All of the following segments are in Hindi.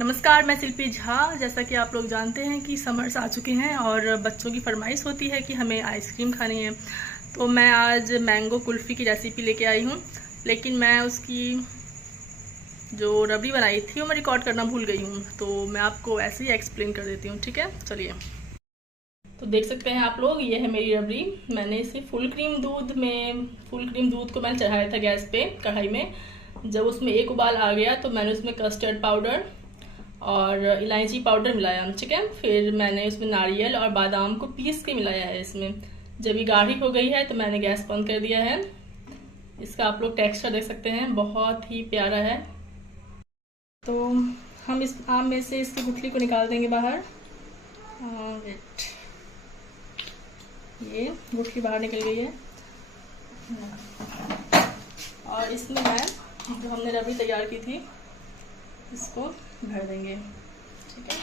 नमस्कार, मैं शिल्पी झा। जैसा कि आप लोग जानते हैं कि समर्स आ चुके हैं और बच्चों की फरमाइश होती है कि हमें आइसक्रीम खानी है। तो मैं आज मैंगो कुल्फ़ी की रेसिपी लेके आई हूँ, लेकिन मैं उसकी जो रबड़ी बनाई थी वो मैं रिकॉर्ड करना भूल गई हूँ। तो मैं आपको ऐसे ही एक्सप्लेन कर देती हूँ, ठीक है। चलिए, तो देख सकते हैं आप लोग, ये है मेरी रबड़ी। मैंने इसे फुल क्रीम दूध को मैंने चढ़ाया था गैस पे कढ़ाई में। जब उसमें एक उबाल आ गया तो मैंने उसमें कस्टर्ड पाउडर और इलायची पाउडर मिलाया, ठीक है। फिर मैंने उसमें नारियल और बादाम को पीस के मिलाया है इसमें। जब ये गाढ़ी हो गई है तो मैंने गैस बंद कर दिया है। इसका आप लोग टेक्सचर देख सकते हैं, बहुत ही प्यारा है। तो हम इस आम में से इसकी गुठली को निकाल देंगे बाहर। ये गुठली बाहर निकल गई है। और इसमें मैं जो हमने रबड़ी तैयार की थी इसको भर देंगे, ठीक है।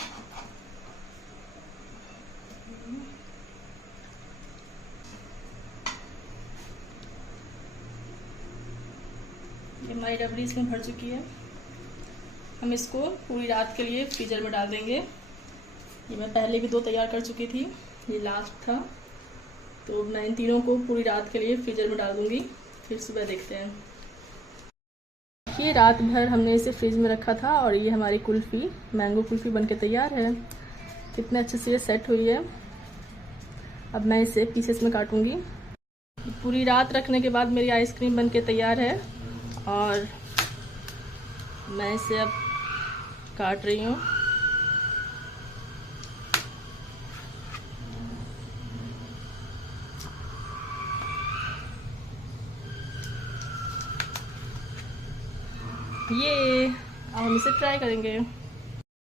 ये हमारी रबड़ी इसमें भर चुकी है। हम इसको पूरी रात के लिए फ्रीजर में डाल देंगे। ये मैं पहले भी 2 तैयार कर चुकी थी, ये लास्ट था। तो मैं इन तीनों को पूरी रात के लिए फ्रीजर में डाल दूंगी, फिर सुबह देखते हैं। ये रात भर हमने इसे फ्रिज में रखा था और ये हमारी कुल्फ़ी, मैंगो कुल्फ़ी बनके तैयार है। कितने अच्छे से ये सेट हुई है। अब मैं इसे पीसेस में काटूंगी। पूरी रात रखने के बाद मेरी आइसक्रीम बनके तैयार है और मैं इसे अब काट रही हूँ। ये अब हम इसे ट्राई करेंगे।